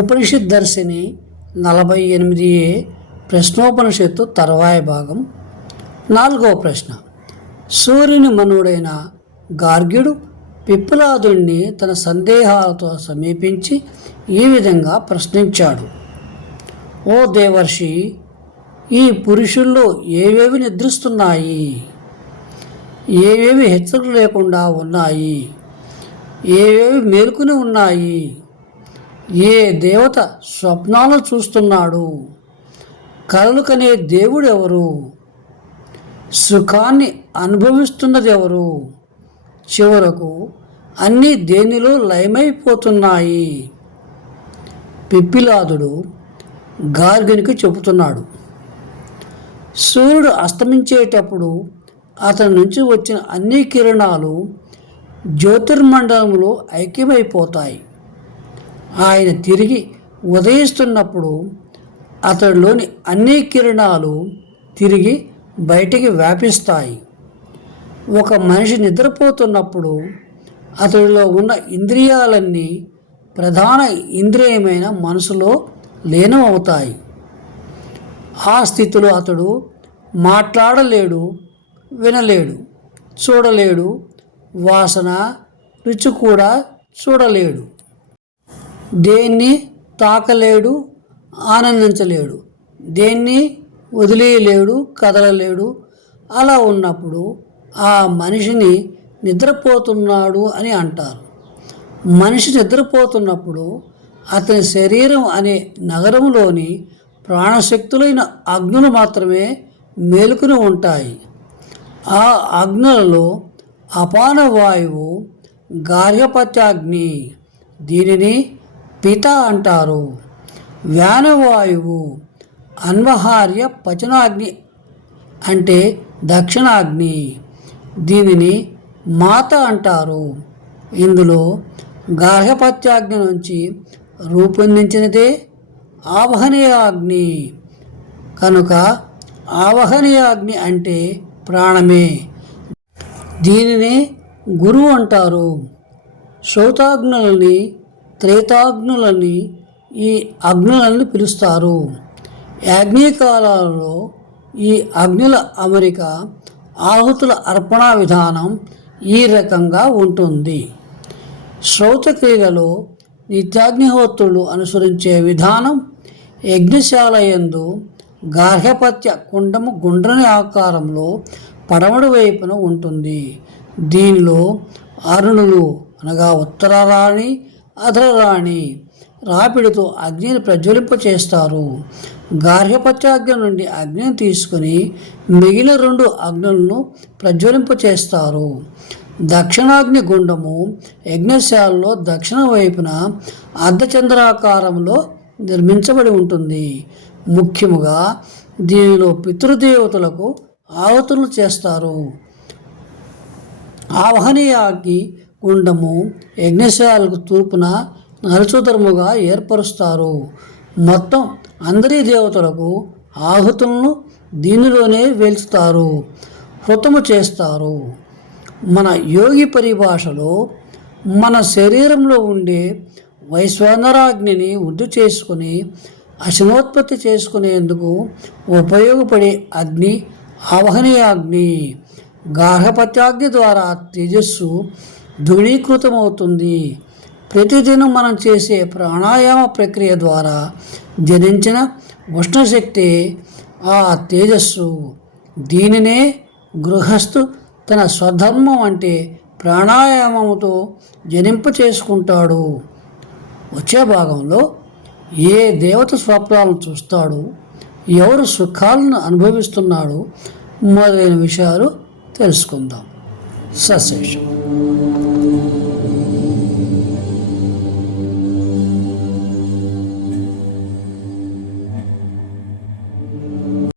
ఉపనిషత్ దర్శిని నలభై ఎనిమిది ఏ ప్రశ్నోపనిషత్తు తర్వాయ భాగం. నాలుగవ ప్రశ్న. సూర్యుని మనుడైన గార్గ్యుడు పిప్పలాదుణ్ణి తన సందేహాలతో సమీపించి ఈ విధంగా ప్రశ్నించాడు. ఓ దేవర్షి ఈ పురుషుల్లో ఏవేవి నిద్రిస్తున్నాయి? ఏవేవి హెచ్చరిక లేకుండా ఉన్నాయి? ఏవేవి మేలుకుని ఉన్నాయి? ఏ దేవత స్వప్నాలు చూస్తున్నాడు? కలలు కనే దేవుడు ఎవరు సుఖాన్ని అనుభవిస్తున్నది ఎవరు చివరకు అన్నీ దేనిలో లయమైపోతున్నాయి? పిప్పిలాదుడు గార్గునికి చెబుతున్నాడు. సూర్యుడు అస్తమించేటప్పుడు అతని నుంచి వచ్చిన అన్ని కిరణాలు జ్యోతిర్మండలంలో ఐక్యమైపోతాయి. ఆయన తిరిగి ఉదయిస్తున్నప్పుడు అతడిలోని అన్ని కిరణాలు తిరిగి బయటికి వ్యాపిస్తాయి. ఒక మనిషి నిద్రపోతున్నప్పుడు అతడిలో ఉన్న ఇంద్రియాలన్నీ ప్రధాన ఇంద్రియమైన మనసులో లీనమవుతాయి. ఆ స్థితిలో అతడు మాట్లాడలేడు వినలేడు చూడలేడు వాసన రుచి కూడా చూడలేడు. దేన్ని తాకలేడు ఆనందించలేడు. దేన్ని వదిలేయలేడు కదలలేడు. అలా ఉన్నప్పుడు ఆ మనిషిని నిద్రపోతున్నాడు అని అంటారు. మనిషి నిద్రపోతున్నప్పుడు అతని శరీరం అనే నగరంలోని ప్రాణశక్తులైన అగ్నులు మాత్రమే మేలుకుని ఉంటాయి. ఆ అగ్నులలో అపాన వాయువు గార్హపత్యాగ్ని దీనిని పిత అంటారు. వ్యానవాయువు అన్వహార్య పచనాగ్ని అంటే దక్షిణాగ్ని. దీనిని మాత అంటారు. ఇందులో గార్హపత్యాగ్ని నుంచి రూపొందించినదే ఆవహనీయాగ్ని. కనుక ఆవహనీయాగ్ని అంటే ప్రాణమే. దీనిని గురువు అంటారు. శ్రౌతాగ్నులని త్రేతాగ్నులని ఈ అగ్నులని పిలుస్తారు. యాజ్ఞికాలలో ఈ అగ్నుల అమరిక ఆహుతుల అర్పణ విధానం ఈ రకంగా ఉంటుంది. శ్రౌతక్రియలలో నిత్యాగ్నిహోత్రులు అనుసరించే విధానం యజ్ఞశాల యందు గార్హపత్య కుండము గుండ్రని ఆకారంలో పడమడు వైపున ఉంటుంది. దీనిలో అరుణులు అనగా ఉత్తరారాణి అధరరాణి రాపిడితో అగ్నిని ప్రజ్వలింప చేస్తారు గార్హపత్యాగ్ని నుండి అగ్నిని తీసుకుని మిగిలిన రెండు అగ్నులను ప్రజ్వలింప చేస్తారు దక్షిణాగ్ని గుండము యజ్ఞశాలలో దక్షిణ వైపున అర్ధచంద్రాకారంలో నిర్మించబడి ఉంటుంది. ముఖ్యముగా దీనిలో పితృదేవతలకు ఆహుతులు చేస్తారు. ఆవహనీయాగ్ని గుండము యజ్ఞశాలకు తూర్పున నరచుదరముగా ఏర్పరుస్తారు. మొత్తం అందరి దేవతలకు ఆహుతులను దీనిలోనే వేల్చుతారు. హృతము చేస్తారు. మన యోగి పరిభాషలో మన శరీరంలో ఉండే వైశ్వనరాగ్నిని వృద్ధి చేసుకుని అశనోత్పత్తి చేసుకునేందుకు ఉపయోగపడే అగ్ని ఆవహనీయాగ్ని గార్హపత్యాగ్ని ద్వారా తేజస్సు ధృవీకృతమవుతుంది. ప్రతిదినం మనం చేసే ప్రాణాయామ ప్రక్రియ ద్వారా జనించిన ఉష్ణశక్తి ఆ తేజస్సు. దీనినే గృహస్థు తన స్వధర్మం అంటే ప్రాణాయామముతో జనింప చేసుకుంటాడు వచ్చే భాగంలో ఏ దేవత స్వప్నాలను చూస్తాడు ఎవరు సుఖాలను అనుభవిస్తున్నాడు మొదలైన విషయాలు తెలుసుకుందాం. సశేషం.